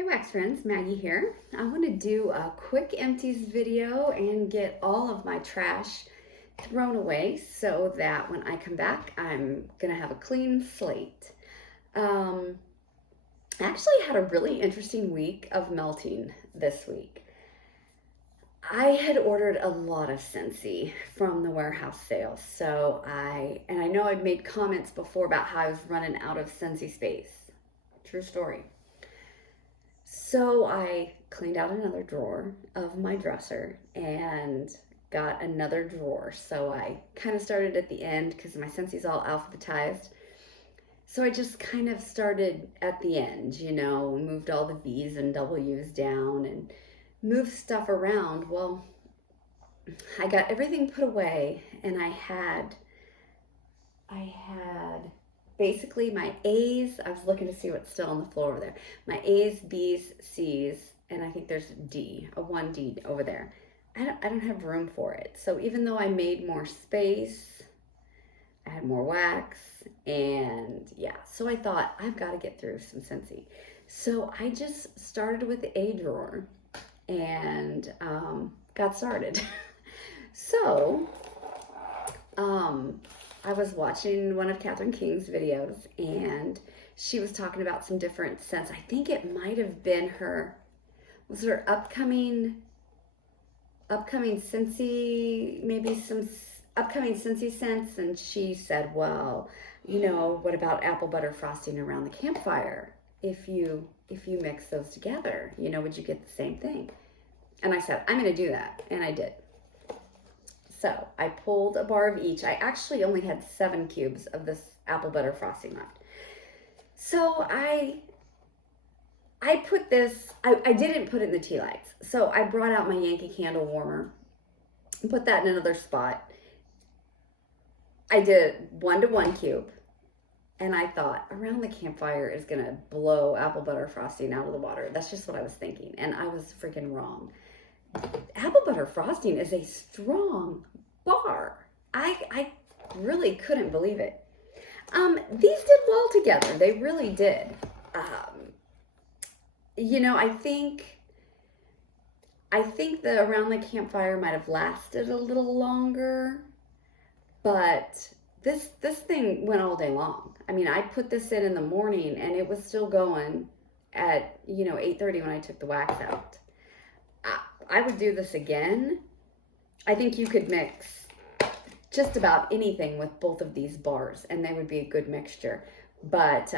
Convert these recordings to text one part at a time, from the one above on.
Hi Wax Friends, Maggie here. I want to do a quick empties video and get all of my trash thrown away so that when I come back, I'm going to have a clean slate. I actually had a really interesting week of melting this week. I had ordered a lot of Scentsy from the warehouse sale. I know I'd made comments before about how I was running out of Scentsy space. True story. So I cleaned out another drawer of my dresser and got another drawer. So I kind of started at the end because my Scensy's all alphabetized. So I just kind of started at the end, moved all the V's and W's down and moved stuff around. Well, I got everything put away and I had basically my A's. I was looking to see what's still on the floor over there. My A's, B's, C's, and I think there's a 1D over there. I don't have room for it. So even though I made more space, I had more wax, and yeah. So I thought, I've got to get through some Scentsy. So I just started with the A drawer and got started. So, I was watching one of Catherine King's videos and she was talking about some different scents. I think it might have been her upcoming Scentsy, maybe some upcoming Scentsy scents. And she said, well, what about apple butter frosting around the campfire? If you mix those together, would you get the same thing? And I said, I'm going to do that. And I did. So I pulled a bar of each. I actually only had 7 cubes of this apple butter frosting left. So I put this, I didn't put it in the tea lights. So I brought out my Yankee Candle warmer and put that in another spot. I did 1 to 1 cube. And I thought, around the campfire is going to blow apple butter frosting out of the water. That's just what I was thinking. And I was freaking wrong. Apple butter frosting is a strong bar. I really couldn't believe it. These did well together. They really did. I think the around the campfire might have lasted a little longer, but this thing went all day long. I mean, I put this in the morning and it was still going at 8:30 when I took the wax out. I would do this again. I think you could mix just about anything with both of these bars and they would be a good mixture. But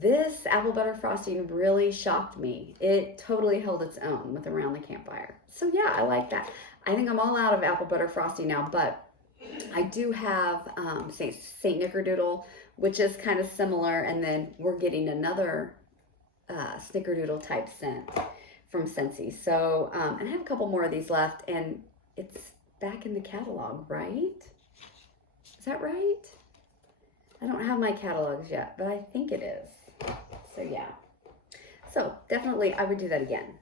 this apple butter frosting really shocked me. It totally held its own with around the campfire. So yeah, I like that. I think I'm all out of apple butter frosting now, but I do have Saint Snickerdoodle, which is kind of similar. And then we're getting another Snickerdoodle type scent from Scentsy. So, and I have a couple more of these left and it's back in the catalog, right? Is that right? I don't have my catalogs yet, but I think it is. So yeah. So definitely I would do that again.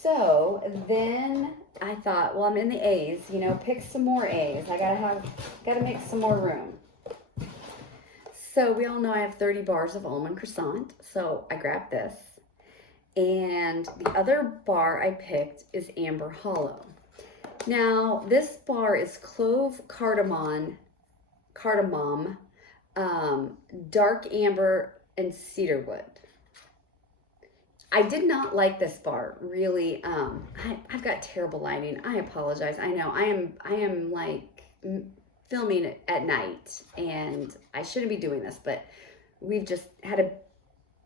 So then I thought, well, I'm in the A's, pick some more A's. I gotta make some more room. So we all know I have 30 bars of almond croissant. So I grabbed this. And the other bar I picked is Amber Hollow. Now, this bar is clove cardamom, dark amber, and cedarwood. I did not like this bar, really. I've got terrible lighting. I apologize. I know I am like filming it at night, and I shouldn't be doing this, but we've just I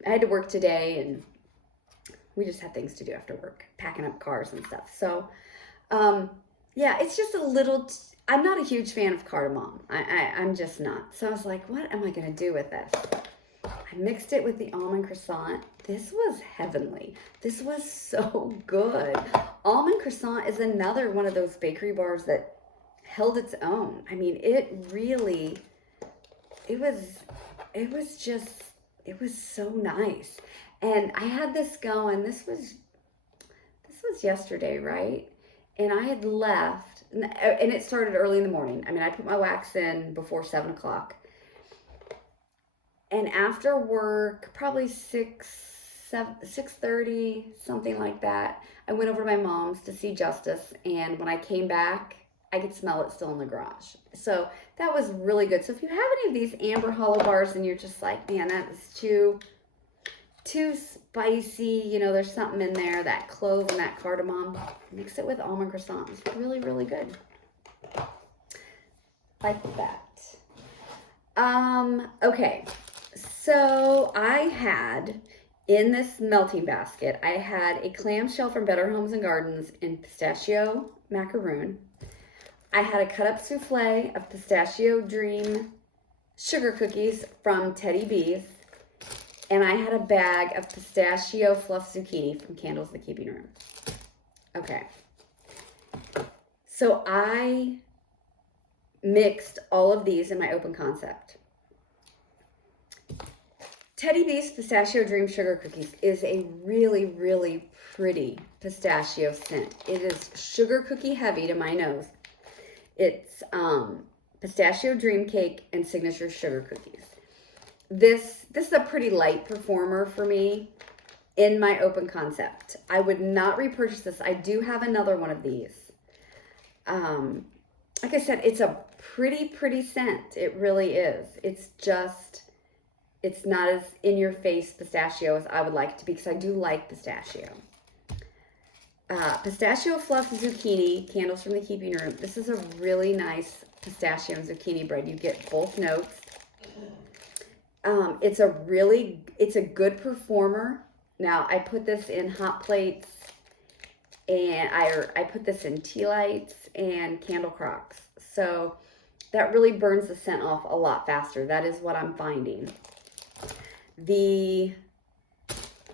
had to work today, and we just had things to do after work, packing up cars and stuff. So, yeah, it's just a little, I'm not a huge fan of cardamom. I'm just not. So I was like, what am I going to do with this? I mixed it with the almond croissant. This was heavenly. This was so good. Almond croissant is another one of those bakery bars that held its own. I mean, it was so nice. And I had this going, this was yesterday, right? And I had left, and it started early in the morning. I mean, I put my wax in before 7 o'clock. And after work, probably 6, 6:30, something like that. I went over to my mom's to see Justice, and when I came back, I could smell it still in the garage. So that was really good. So if you have any of these Amber Hollow bars and you're just like, man, that is too spicy, you know, there's something in there, that clove and that cardamom, mix it with almond croissant. It's really, really good. Like that. Okay, so I had, in this melting basket, I had a clamshell from Better Homes and Gardens in pistachio macaroon. I had a cut up souffle of pistachio dream sugar cookies from Teddy B's. And I had a bag of pistachio fluff zucchini from Candles in the Keeping Room. Okay. So I mixed all of these in my open concept. Teddy B's Pistachio Dream Sugar Cookies is a really, really pretty pistachio scent. It is sugar cookie heavy to my nose. It's pistachio dream cake and signature sugar cookies. This is a pretty light performer for me in my open concept. I would not repurchase this. I do have another one of these. Like I said, it's a pretty scent. It really is. It's not as in-your-face pistachio as I would like it to be, because I do like pistachio. Pistachio fluff zucchini, Candles from the Keeping Room. This is a really nice pistachio and zucchini bread. You get both notes. It's a good performer. Now, I put this in hot plates, and I put this in tea lights and candle crocks. So that really burns the scent off a lot faster. That is what I'm finding.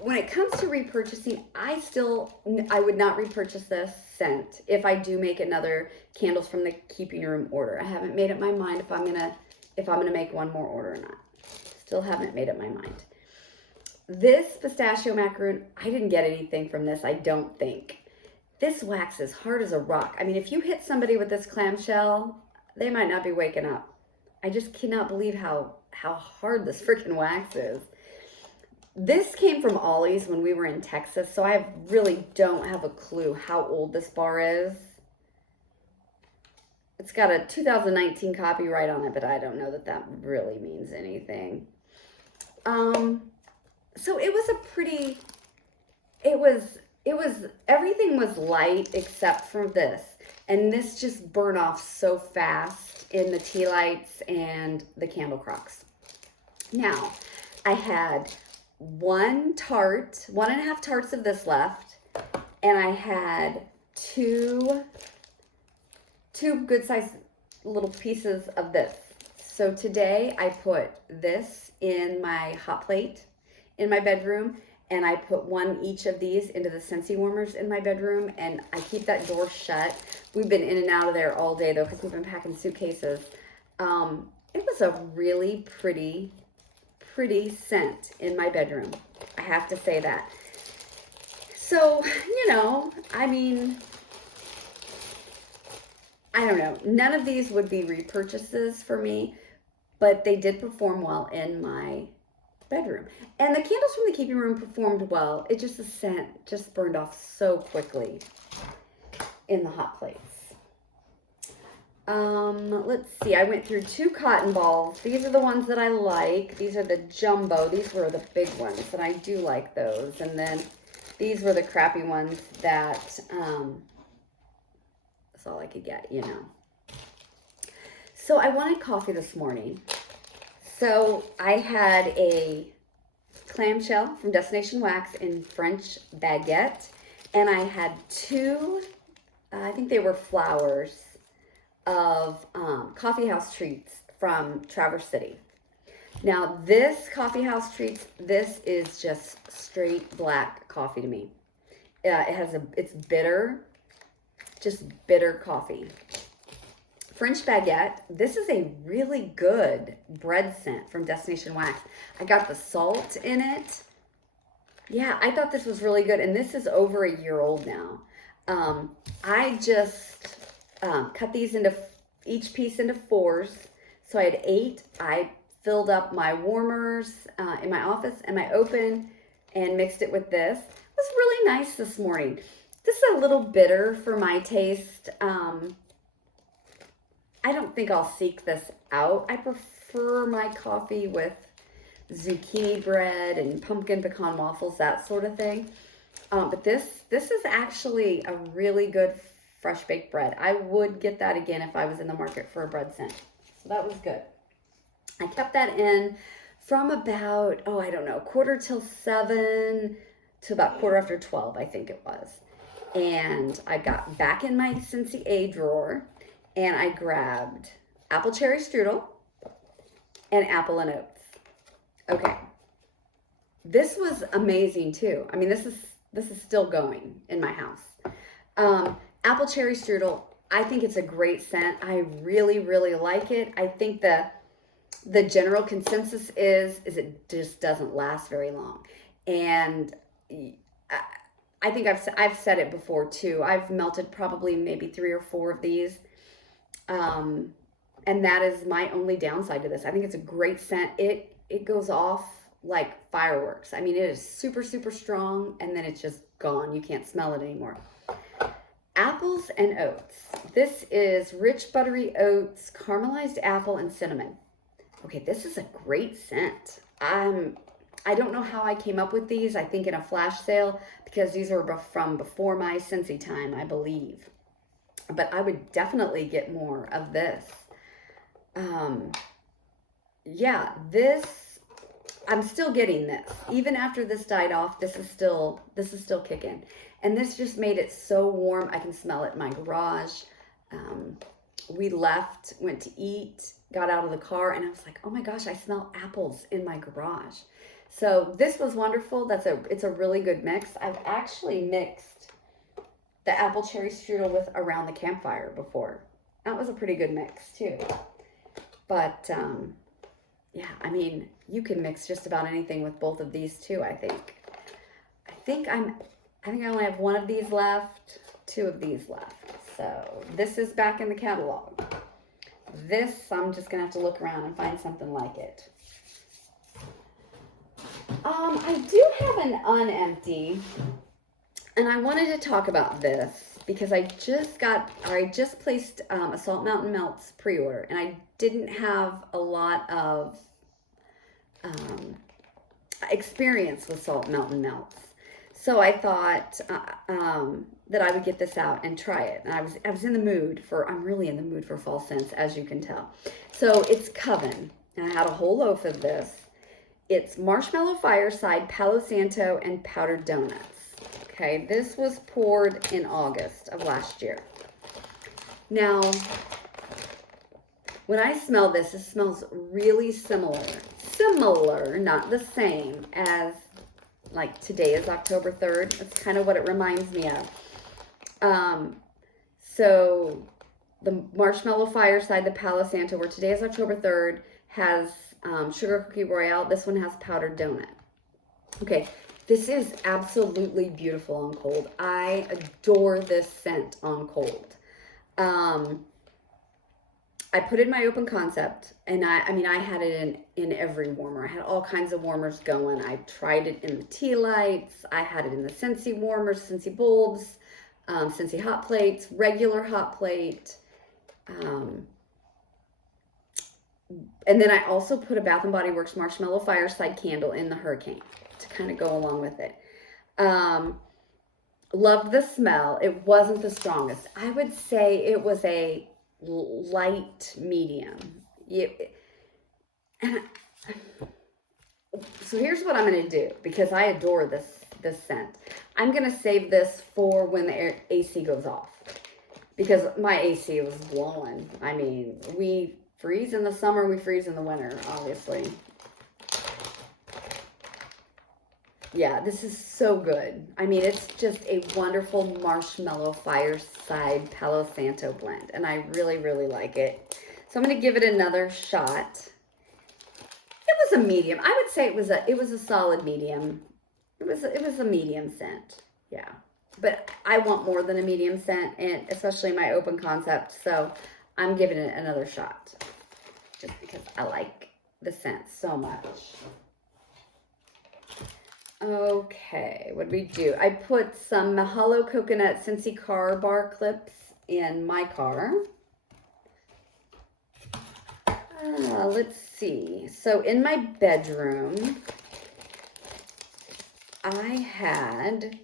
When it comes to repurchasing, I would not repurchase this scent if I do make another Candles from the Keeping Room order. I haven't made up my mind if I'm gonna make one more order or not. Still haven't made up my mind. This pistachio macaroon, I didn't get anything from this, I don't think. This wax is hard as a rock. I mean, if you hit somebody with this clamshell, they might not be waking up. I just cannot believe how hard this freaking wax is. This came from Ollie's when we were in Texas, so I really don't have a clue how old this bar is. It's got a 2019 copyright on it, but I don't know that really means anything. So it was everything was light except for this. And this just burned off so fast in the tea lights and the candle crocks. Now, I had 1.5 tarts of this left, and I had two good sized little pieces of this. So today I put this in my hot plate in my bedroom, and I put one each of these into the Scentsy warmers in my bedroom, and I keep that door shut. We've been in and out of there all day though, because we've been packing suitcases. It was a really pretty scent in my bedroom. I have to say that. So, you know, I mean, I don't know. None of these would be repurchases for me, but they did perform well in my bedroom. And the Candles from the Keeping Room performed well. It just, the scent just burned off so quickly in the hot plates. Let's see. I went through 2 cotton balls. These are the ones that I like. These are the jumbo. These were the big ones, and I do like those. And then these were the crappy ones that, that's all I could get, you know. So I wanted coffee this morning. So I had a clamshell from Destination Wax in French baguette, and I had 2, I think they were flowers, of coffee house treats from Traverse City. Now this coffee house treats, this is just straight black coffee to me. It's bitter, just bitter coffee. French baguette, this is a really good bread scent from Destination Wax. I got the salt in it. Yeah, I thought this was really good, and this is over a year old now. I just cut these into, each piece into 4s. So I had 8. I filled up my warmers in my office and my open, and mixed it with this. It was really nice this morning. This is a little bitter for my taste. I don't think I'll seek this out. I prefer my coffee with zucchini bread and pumpkin pecan waffles, that sort of thing. But this is actually a really good fresh baked bread. I would get that again if I was in the market for a bread scent. So that was good. I kept that in from about, oh, I don't know, 6:45 to about 12:15, I think it was. And I got back in my Scentsy A drawer and I grabbed apple cherry strudel and apple and oats. Okay. This was amazing too. I mean, this is still going in my house. Apple cherry strudel, I think it's a great scent. I really, really like it. I think the general consensus is it just doesn't last very long. And I think I've said it before too. I've melted probably maybe 3 or 4 of these. And that is my only downside to this. I think it's a great scent. It goes off like fireworks. I mean, it is super, super strong, and then it's just gone. You can't smell it anymore. Apples and oats. This is rich buttery oats, caramelized apple, and cinnamon. Okay, this is a great scent. I don't know how I came up with these. I think in a flash sale, because these were from before my Scentsy time, I believe. But I would definitely get more of this. Yeah, I'm still getting this. Even after this died off, this is still kicking. And this just made it so warm. I can smell it in my garage. We left, went to eat, got out of the car, and I was like, oh my gosh, I smell apples in my garage. So this was wonderful. It's a really good mix. I've actually mixed the apple cherry strudel with around the campfire before. That was a pretty good mix too. But yeah, I mean, you can mix just about anything with both of these too, I think. I think I only have 1 of these left, 2 of these left. So this is back in the catalog. This, I'm just gonna have to look around and find something like it. I do have an unempty, and I wanted to talk about this because I just placed a Salt Mountain Melts pre-order, and I didn't have a lot of experience with Salt Mountain Melts. So I thought that I would get this out and try it. And I was in the mood I'm really in the mood for fall scents, as you can tell. So it's Coven, and I had a whole loaf of this. It's Marshmallow Fireside, Palo Santo, and Powdered Donuts. Okay, this was poured in August of last year. Now, when I smell this, it smells really similar, not the same as, like, today is October 3rd. That's kind of what it reminds me of. So the Marshmallow Fireside, the Palo Santo, where today is October 3rd, has Sugar Cookie Royale. This one has Powdered Donut. Okay, this is absolutely beautiful on cold. I adore this scent on cold. I put in my open concept, and I mean, I had it in every warmer. I had all kinds of warmers going. I tried it in the tea lights. I had it in the Scentsy warmers, Scentsy bulbs, Scentsy hot plates, regular hot plate. And then I also put a Bath & Body Works Marshmallow Fireside candle in the Hurricane to kind of go along with it. Loved the smell. It wasn't the strongest. I would say it was a light medium. So here's what I'm going to do, because I adore this scent. I'm going to save this for when the AC goes off, because my AC was blowing. I mean, we freeze in the summer, we freeze in the winter, obviously. Yeah, this is so good. I mean, it's just a wonderful Marshmallow Fireside Palo Santo blend, and I really, really like it. So I'm going to give it another shot. It was a medium. I would say it was a solid medium. It was a medium scent. Yeah. But I want more than a medium scent, and especially my open concept, so I'm giving it another shot just because I like the scent so much. Okay, what did we do? I put some Mahalo Coconut Scentsy car bar clips in my car. Let's see. So in my bedroom, I had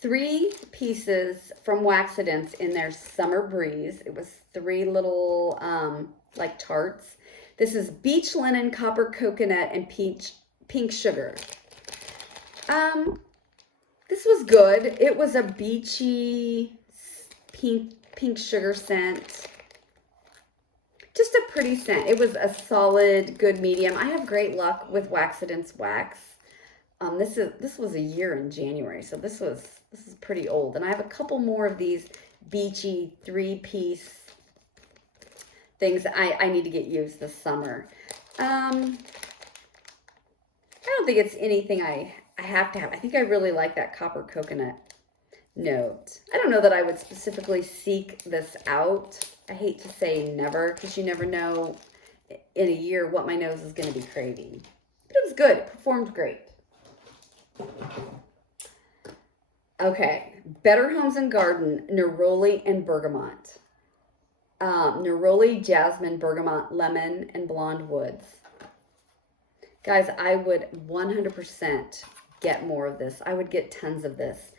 3 pieces from Waxidents in their Summer Breeze. It was 3 little like tarts. This is beach linen, copper coconut, and pink sugar. This was good. It was a beachy pink sugar scent. Just a pretty scent. It was a solid, good medium. I have great luck with Waxidents wax. This was a year in January, so this is pretty old. And I have a couple more of these beachy 3-piece things that I need to get used this summer. I don't think it's anything I have to have. I think I really like that copper coconut note. I don't know that I would specifically seek this out. I hate to say never, because you never know in a year what my nose is going to be craving. But it was good. It performed great. Okay, Better Homes and Garden, Neroli and Bergamot. Neroli, Jasmine, Bergamot, Lemon, and Blonde Woods. Guys, I would 100% get more of this. I would get tons of this.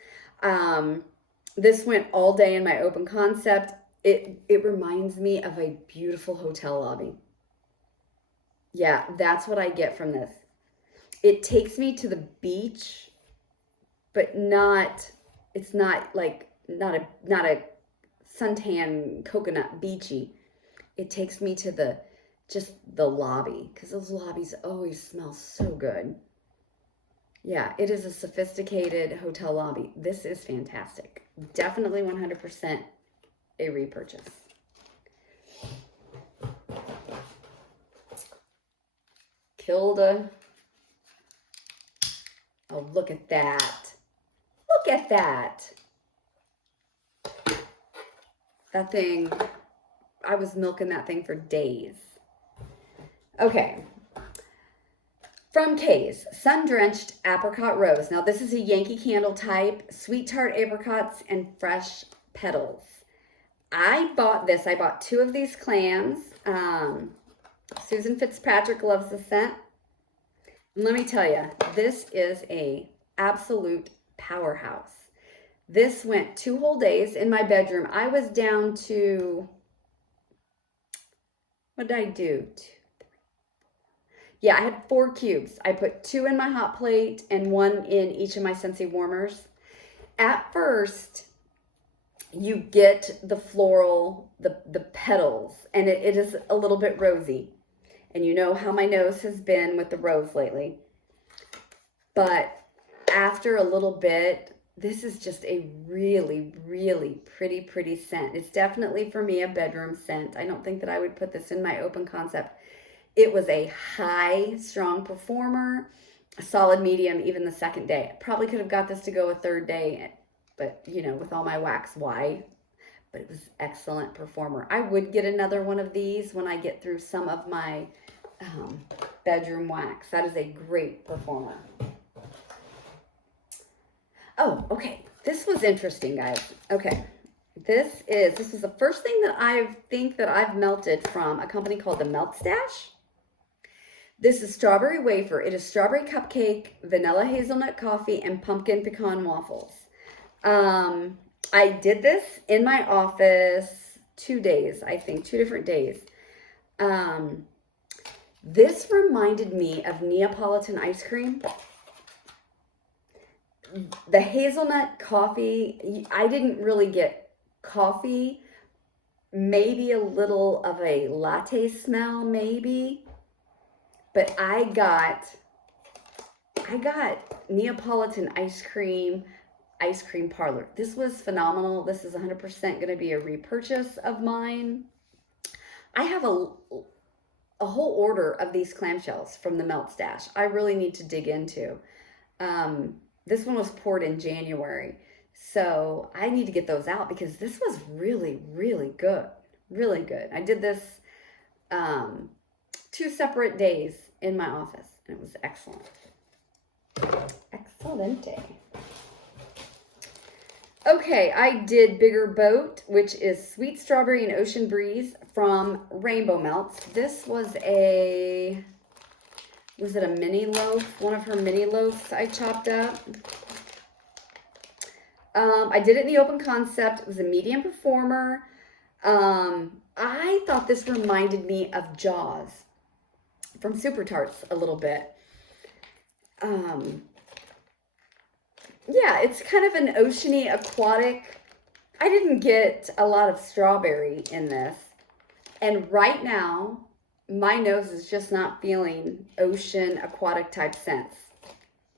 This went all day in my open concept. It reminds me of a beautiful hotel lobby. Yeah, that's what I get from this. It takes me to the beach, but not, it's not like, not a suntan coconut beachy. It takes me to just the lobby, because those lobbies always smell so good. Yeah, it is a sophisticated hotel lobby. This is fantastic. Definitely 100% a repurchase. Kilda. Oh, look at that. Look at that. That thing, I was milking that thing for days. Okay. From Kay's, Sun-Drenched Apricot Rose. Now, this is a Yankee Candle type, sweet tart apricots and fresh petals. I bought this. I bought 2 of these clams. Susan Fitzpatrick loves the scent. And let me tell you, this is a absolute powerhouse. This went 2 whole days in my bedroom. I was down to, what did I do? Yeah, I had 4 cubes. I put 2 in my hot plate and 1 in each of my Scentsy warmers. At first, you get the floral, the petals, and it is a little bit rosy. And you know how my nose has been with the rose lately. But after a little bit, this is just a really, really pretty scent. It's definitely, for me, a bedroom scent. I don't think that I would put this in my open concept. It was a high, strong performer, a solid medium even the second day. I probably could have got this to go a 3rd day, but, you know, with all my wax, why? But it was excellent performer. I would get another one of these when I get through some of my bedroom wax. That is a great performer. Oh, okay. This was interesting, guys. Okay. This is the first thing that I've melted from a company called the Melt Stash. This is strawberry wafer. It is strawberry cupcake, vanilla hazelnut coffee, and pumpkin pecan waffles. I did this in my office 2 days, I think, 2 different days. This reminded me of Neapolitan ice cream. The hazelnut coffee, I didn't really get coffee, maybe a little of a latte smell, maybe. But I got Neapolitan ice cream parlor. This was phenomenal. This is 100% going to be a repurchase of mine. I have a whole order of these clamshells from the Melt Stash. I really need to dig into. This one was poured in January, so I need to get those out because this was really, really good. Really good. I did this 2 separate days in my office, and it was excellent. Excellent. al dente. Okay, I did Bigger Boat, which is Sweet Strawberry and Ocean Breeze from Rainbow Melts. This was it a mini loaf? One of her mini loaves I chopped up. I did it in the open concept. It was a medium performer. I thought this reminded me of Jaws from Super Tarts a little bit. Yeah, it's kind of an oceany, aquatic. I didn't get a lot of strawberry in this. And right now, my nose is just not feeling ocean, aquatic type scents.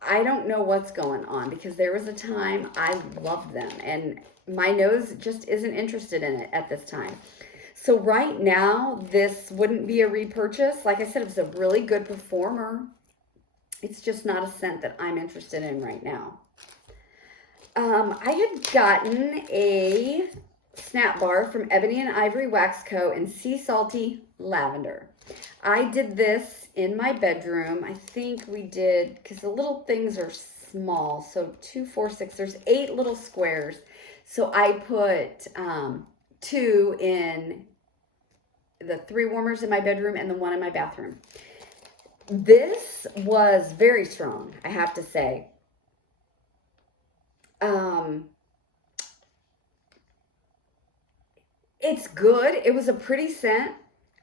I don't know what's going on because there was a time I loved them and my nose just isn't interested in it at this time. So right now, this wouldn't be a repurchase. Like I said, it was a really good performer. It's just not a scent that I'm interested in right now. I had gotten a snap bar from Ebony and Ivory Wax Co. in Sea Salty Lavender. I did this in my bedroom. I think we did, because the little things are small. So 2, 4, 6, there's 8 little squares. So I put 2 in the 3 warmers in my bedroom and the 1 in my bathroom. This was very strong, I have to say. It's good. It was a pretty scent.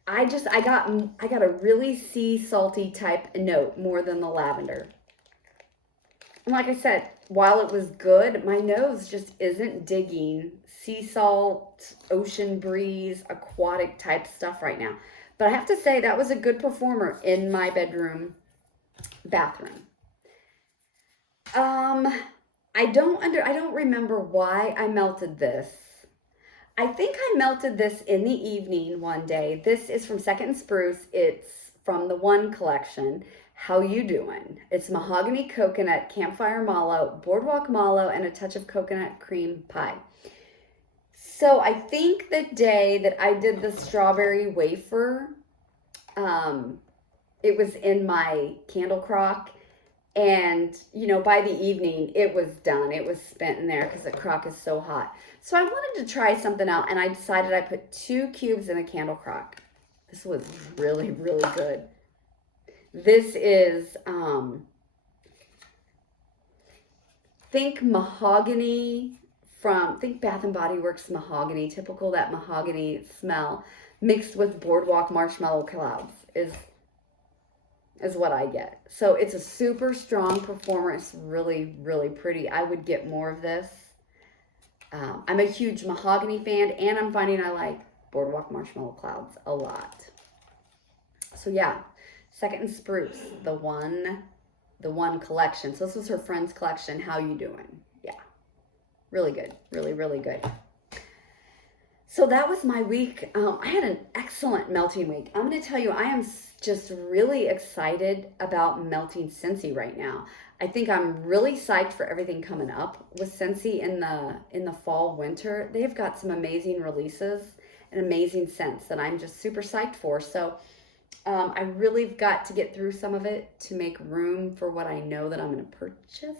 I got a really sea salty type note more than the lavender. And like I said, while it was good, my nose just isn't digging sea salt, ocean breeze, aquatic type stuff right now. But I have to say that was a good performer in my bathroom. I don't remember why I melted this. I think I melted this in the evening one day. This is from Second Spruce. It's from the One collection. How You Doing? It's mahogany coconut, campfire mallow, boardwalk mallow, and a touch of coconut cream pie. So I think the day that I did the strawberry wafer, it was in my candle crock. And, you know, by the evening, it was done. It was spent in there because the crock is so hot. So I wanted to try something out, and I decided I put 2 cubes in a candle crock. This was really, really good. This is, think mahogany think Bath and Body Works mahogany, typical that mahogany smell, mixed with boardwalk marshmallow clouds is what I get. So it's a super strong performer. It's really, really pretty. I would get more of this. I'm a huge mahogany fan, and I'm finding I like boardwalk marshmallow clouds a lot. So yeah, Second Spruce, the one collection. So this was her friend's collection. How You Doing? Yeah, really good. Really, really good. So that was my week. I had an excellent melting week. I'm going to tell you, I am just really excited about melting Scentsy right now. I think I'm really psyched for everything coming up with Scentsy in the fall, winter. They've got some amazing releases and amazing scents that I'm just super psyched for. So I really got to get through some of it to make room for what I know that I'm going to purchase.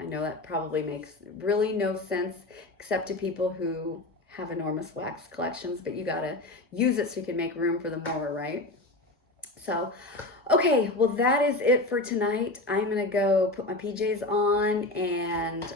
I know that probably makes really no sense except to people who have enormous wax collections, but you gotta use it so you can make room for the more, right? So, okay, well that is it for tonight. I'm gonna go put my PJs on, and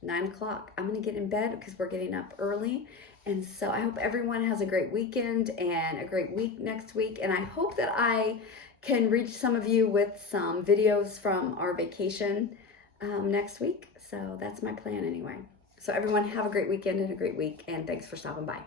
9 o'clock I'm gonna get in bed because we're getting up early. And so I hope everyone has a great weekend and a great week next week, and I hope that I can reach some of you with some videos from our vacation next week. So that's my plan anyway. So everyone have a great weekend and a great week, and thanks for stopping by.